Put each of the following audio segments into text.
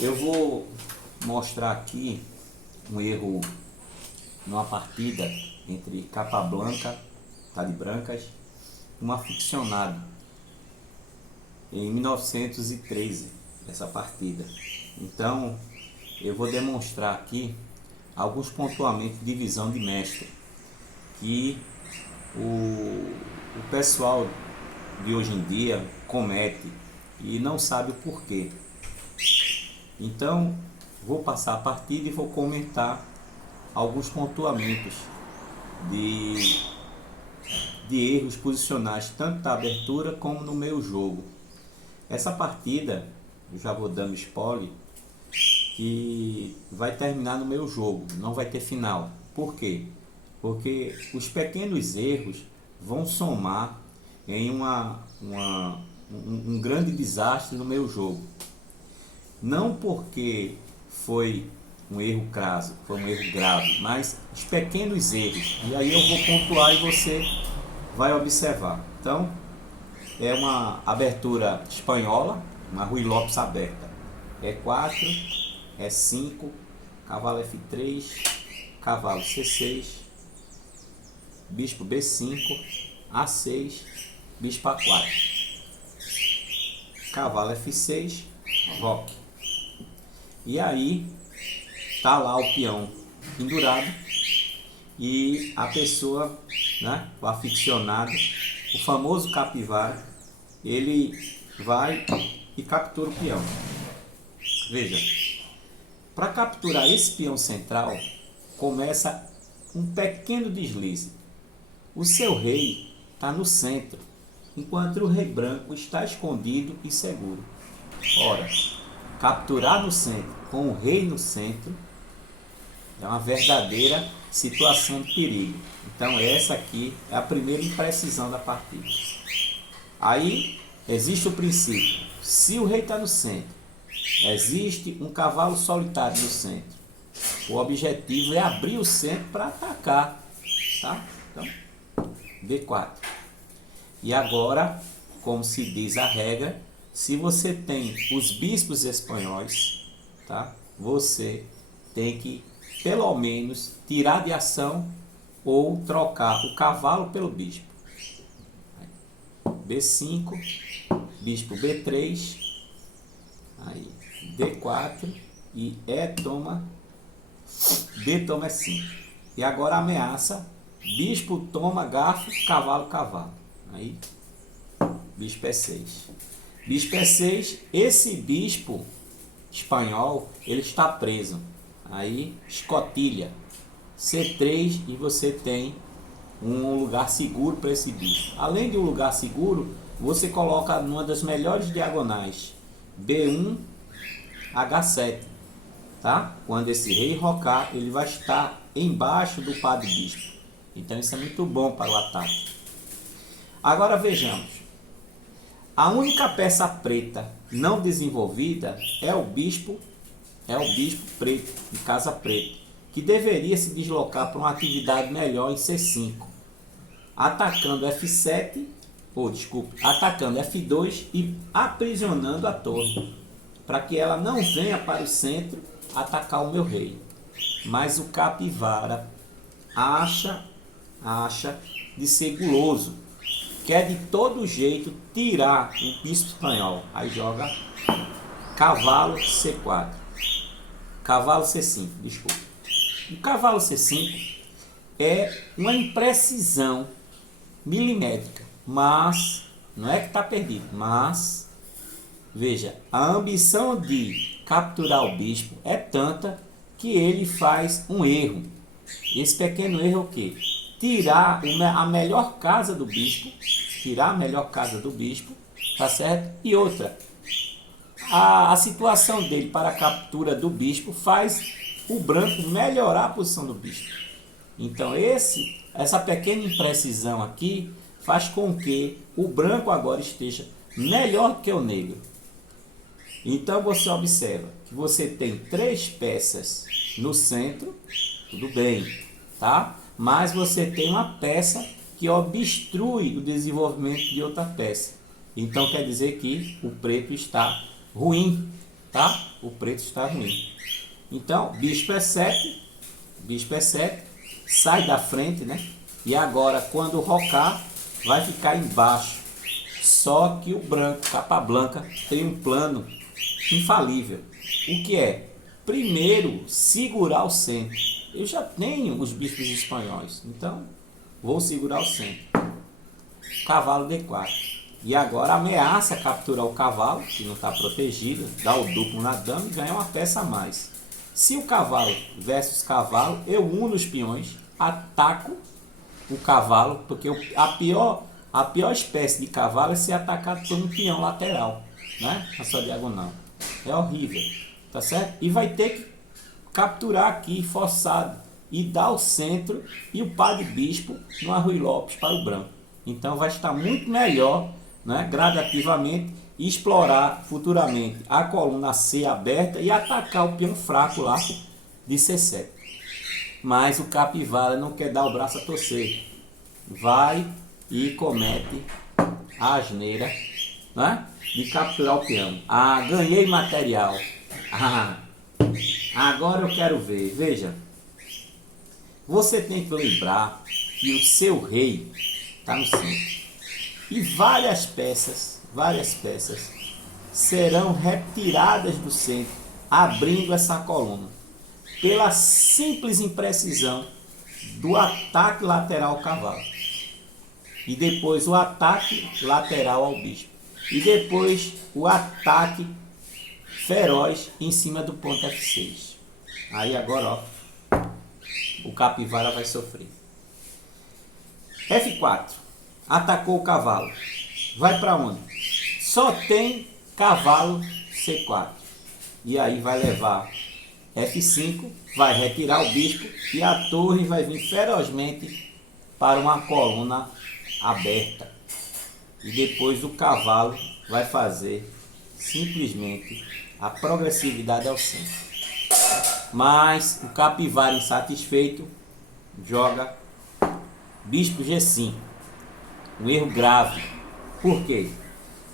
Eu vou mostrar aqui um erro numa partida entre Capablanca, tá de brancas, um aficionado em 1913, essa partida. Então, eu vou demonstrar aqui alguns pontuamentos de visão de mestre que o pessoal de hoje em dia comete e não sabe o porquê. Então, vou passar a partida e vou comentar alguns pontuamentos de, de erros posicionais, tanto da abertura como no meio jogo. Essa partida, eu já vou dando spoiler, que vai terminar no meio jogo, não vai ter final. Por quê? Porque os pequenos erros vão somar em um grande desastre no meio jogo. Não porque foi um erro crasso, foi um erro grave, mas os pequenos erros. E aí eu vou pontuar e você vai observar. Então, é uma abertura espanhola, uma Ruy Lopes aberta. E4, E5, cavalo F3, cavalo C6, bispo B5, A6, bispo A4, cavalo F6, roque. E aí tá lá o peão pendurado e a pessoa, né, o aficionado, o famoso capivara, ele vai e captura o peão. Veja, para capturar esse peão central, começa um pequeno deslize. O seu rei está no centro, enquanto o rei branco está escondido e seguro. Ora, capturar no centro, com o rei no centro, é uma verdadeira situação de perigo. Então essa aqui é a primeira imprecisão da partida. Aí existe o princípio: se o rei está no centro, existe um cavalo solitário no centro, o objetivo é abrir o centro para atacar, tá? Então, B4. E agora, como se diz a regra, se você tem os bispos espanhóis, tá? Você tem que pelo menos tirar de ação ou trocar o cavalo pelo bispo. B5, bispo B3, aí D4 e E toma, D toma E5. E agora ameaça, bispo toma garfo, cavalo, cavalo. Aí, bispo E6. Bispo E6, esse bispo espanhol, ele está preso. Aí, escotilha. C3 e você tem um lugar seguro para esse bispo. Além de um lugar seguro, você coloca numa das melhores diagonais, B1, H7, tá? Quando esse rei rocar, ele vai estar embaixo do par de bispo. Então isso é muito bom para o ataque. Agora vejamos. A única peça preta não desenvolvida é o bispo preto, de casa preta, que deveria se deslocar para uma atividade melhor em C5, atacando F7, atacando F2 e aprisionando a torre, para que ela não venha para o centro atacar o meu rei. Mas o capivara acha de ser guloso, quer de todo jeito tirar o bispo espanhol. Aí joga cavalo C4, cavalo C5, desculpa. O cavalo C5 é uma imprecisão milimétrica, mas não é que está perdido, mas veja, a ambição de capturar o bispo é tanta que ele faz um erro. Esse pequeno erro é o quê? Tirar a melhor casa do bispo, tá certo? E outra, a situação dele para a captura do bispo faz o branco melhorar a posição do bispo. Então essa pequena imprecisão aqui faz com que o branco agora esteja melhor que o negro. Então você observa que você tem 3 peças no centro, tudo bem, tá? Mas você tem uma peça que obstrui o desenvolvimento de outra peça. Então quer dizer que o preto está ruim. tá? O preto está ruim. Então, bispo é 7, sai da frente, né? E agora, quando rocar, vai ficar embaixo. Só que o branco, capa branca, tem um plano infalível. O que é? Primeiro, segurar o centro. Eu já tenho os bispos espanhóis, então vou segurar o centro. Cavalo D4. E agora ameaça capturar o cavalo, que não está protegido, dá o duplo na dama e ganha uma peça a mais. Se o cavalo versus cavalo, eu uno os peões, ataco o cavalo, porque a pior espécie de cavalo é ser atacado por um peão lateral, né? Na sua diagonal. É horrível, tá certo? E vai ter que capturar aqui, forçado, e dar o centro e o par de bispo no Rui Lopes para o branco. Então vai estar muito melhor, né, gradativamente, explorar futuramente a coluna C aberta e atacar o peão fraco lá de C7. Mas o capivara não quer dar o braço a torcer. Vai e comete a asneira, né, de capturar o peão. Ah, ganhei material. Ah, agora eu quero ver. Veja, você tem que lembrar que o seu rei está no centro. E várias peças serão retiradas do centro, abrindo essa coluna. Pela simples imprecisão do ataque lateral ao cavalo. E depois o ataque lateral ao bispo. E depois o ataque feroz em cima do ponto F6. Aí agora, ó, o capivara vai sofrer. F4. Atacou o cavalo. Vai para onde? Só tem cavalo C4. E aí vai levar F5, vai retirar o bispo e a torre vai vir ferozmente para uma coluna aberta. E depois o cavalo vai fazer simplesmente a progressividade ao centro. Mas o capivara insatisfeito joga bispo G5. Um erro grave. Por quê?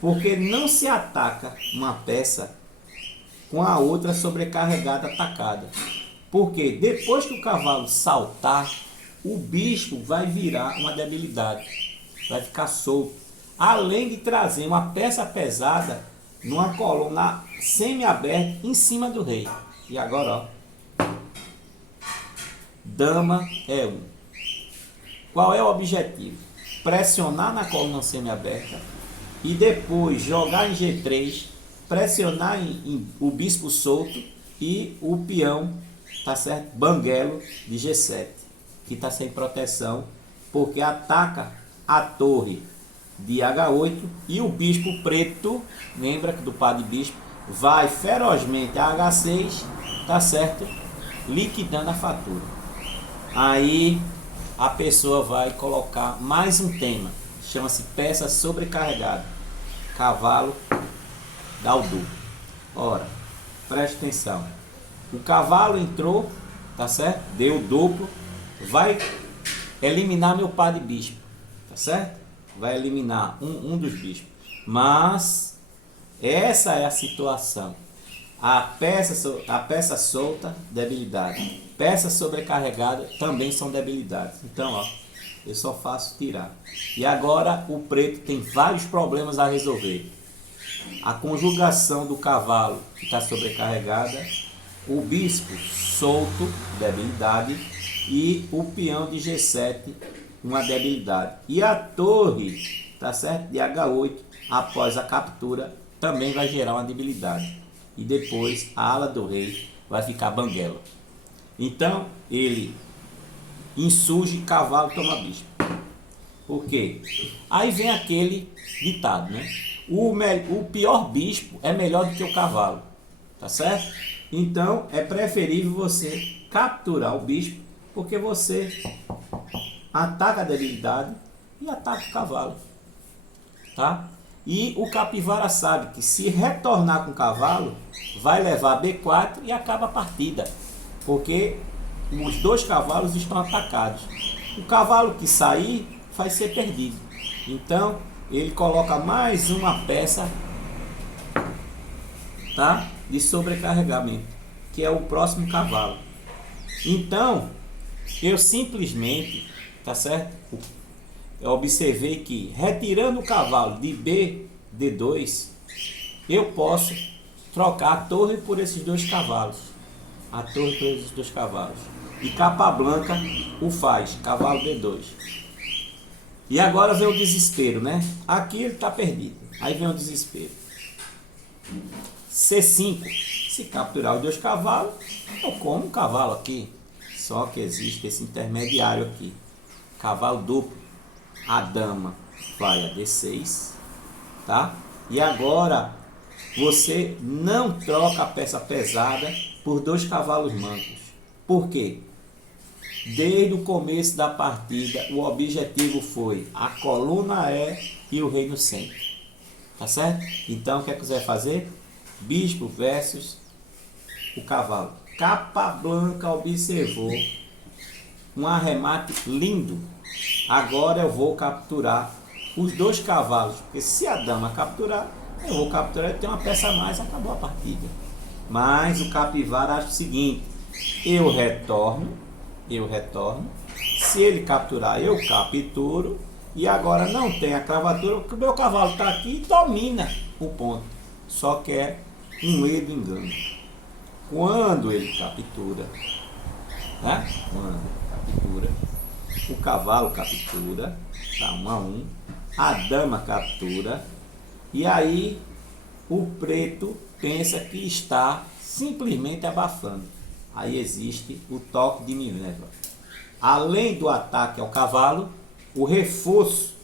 Porque não se ataca uma peça com a outra sobrecarregada atacada. Porque depois que o cavalo saltar, o bispo vai virar uma debilidade. Vai ficar solto. Além de trazer uma peça pesada numa coluna semi-aberta em cima do rei. E agora, ó, dama E1. Qual é o objetivo? Pressionar na coluna semi-aberta e depois jogar em G3, pressionar em o bispo solto e o peão, tá certo? Banguelo de G7, que está sem proteção, porque ataca a torre de H8 e o bispo preto, lembra do par de bispo, vai ferozmente a H6, tá certo? Liquidando a fatura. Aí a pessoa vai colocar mais um tema, chama-se peça sobrecarregada. Cavalo dá o duplo. Ora, preste atenção. O cavalo entrou, tá certo? Deu o duplo, vai eliminar meu par de bispo, tá certo? Vai eliminar um dos bispos. Mas essa é a situação. A peça solta, debilidade. Peça sobrecarregada também são debilidades. Então, ó, eu só faço tirar. E agora o preto tem vários problemas a resolver. A conjugação do cavalo, que está sobrecarregada, o bispo solto, debilidade, e o peão de G7, uma debilidade. E a torre, tá certo? De H8, após a captura, também vai gerar uma debilidade. E depois a ala do rei vai ficar banguela. Então ele insurge, cavalo, toma bispo. Por quê? Aí vem aquele ditado, né? O pior bispo é melhor do que o cavalo, tá certo? Então é preferível você capturar o bispo, porque você ataca a debilidade e ataca o cavalo, tá? E o capivara sabe que se retornar com o cavalo, vai levar B4 e acaba a partida, porque os dois cavalos estão atacados. O cavalo que sair vai ser perdido. Então ele coloca mais uma peça, tá? de sobrecarregamento, que é o próximo cavalo. Então, eu simplesmente, tá certo? Eu observei que retirando o cavalo de B, D2, eu posso trocar a torre por esses dois cavalos. A torre por esses dois cavalos. E Capablanca o faz, cavalo D2. E agora vem o desespero, né? Aqui ele está perdido. Aí vem o desespero. C5. Se capturar os dois cavalos, eu como um cavalo aqui. Só que existe esse intermediário aqui. Cavalo duplo. A dama vai a D6. Tá? E agora você não troca a peça pesada por dois cavalos mancos. Por quê? Desde o começo da partida, o objetivo foi a coluna E e o rei no centro. Tá certo? Então, o que é que você vai fazer? Bispo versus o cavalo. Capablanca observou um arremate lindo. Agora eu vou capturar os dois cavalos. Porque se a dama capturar, eu vou capturar, eu tenho uma peça a mais, acabou a partida. Mas o capivara acha o seguinte: eu retorno. Se ele capturar, eu capturo. E agora não tem a cravatura, porque o meu cavalo está aqui e domina o ponto. Só que é um erro do engano. Quando ele captura, né? Quando captura, o cavalo captura, tá 1 a 1. A dama captura. E aí o preto pensa que está simplesmente abafando. Aí existe o toque de Minerva. Além do ataque ao cavalo, o reforço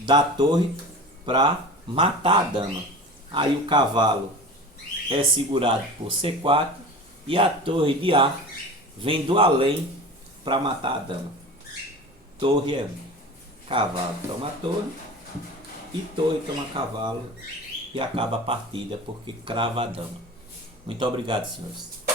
da torre para matar a dama. Aí o cavalo é segurado por C4 e a torre de A vem do além para matar a dama. Torre é 1. Cavalo toma torre e torre toma cavalo e acaba a partida porque crava a dama. Muito obrigado, senhores.